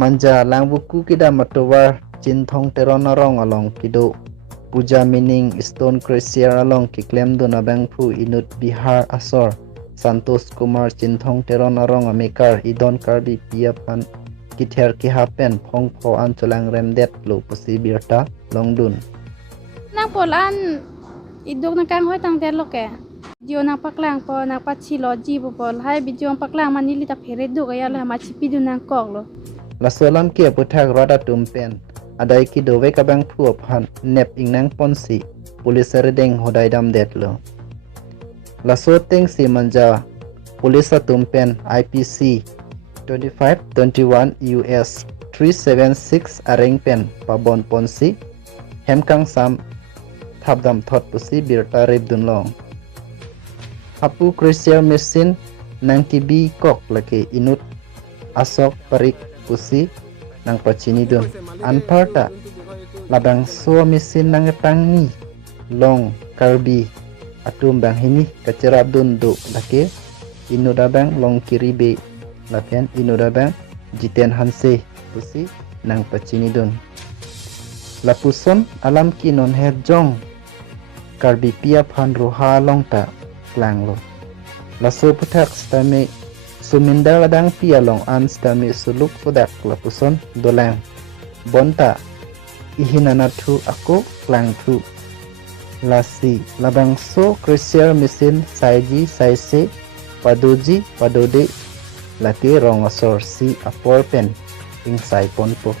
Manja lang buku kida matowar cinthong teron arong along kido puja meaning stone crucier along kiklem do nabang pu inut Bihar Asor Santos Kumar cinthong teron arong amekar idon karbi piapan kither ki hapen phong pho an cholang remdet lo pusi birta longdun nang polan idok na kang hoy tang tel loke dio na paklang po na pachilo ji po pol hai bidio paklang manili ta fere do ga yalo ma chipi du nang kok lo la solam ki aputhak rada tumpen adai ki dove kabang pu ophan nep ingnang ponsi police redeng hodai dam detlo la so teng si manja police tumpen IPC 2521 US 376 areng pen pabon ponsi hemkang sam thabdam thot pusi birta rib dunlong hapu crucial machine nang tibi kok lake inut asok parik pusi nang pachini dun anparta labang so machine nang tangni long karbi atum bang hini kacerap dun do lake inudabang long kiribe lapian inudabang jiten hanse pusi nang pachini dun lapuson alam kinon her jong karbi pia phan roha longta klanglo laso puthak stame suminda ladang pia long an stame suluk pudak lapuson dolang bonta ihinana thu ako klang thu lasi labang so crucial machine saiji saise padoji padode laki rong asor si apor pen ing sai ponpo